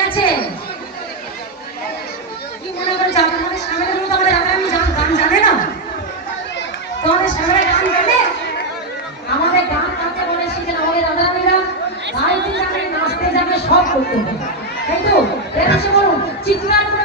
আছে কি মনে করে যাবো আমাদের সামনে তো আমাদের আগামী গান জানে না তোমাদের সামনে গান জানে আমাদের গান গাইতে বলে শিখেন আমাদের দাদারা গাইতে যাবে নাচতে যাবে সব করতে হবে তাই তো এর বলুন চিৎকার করে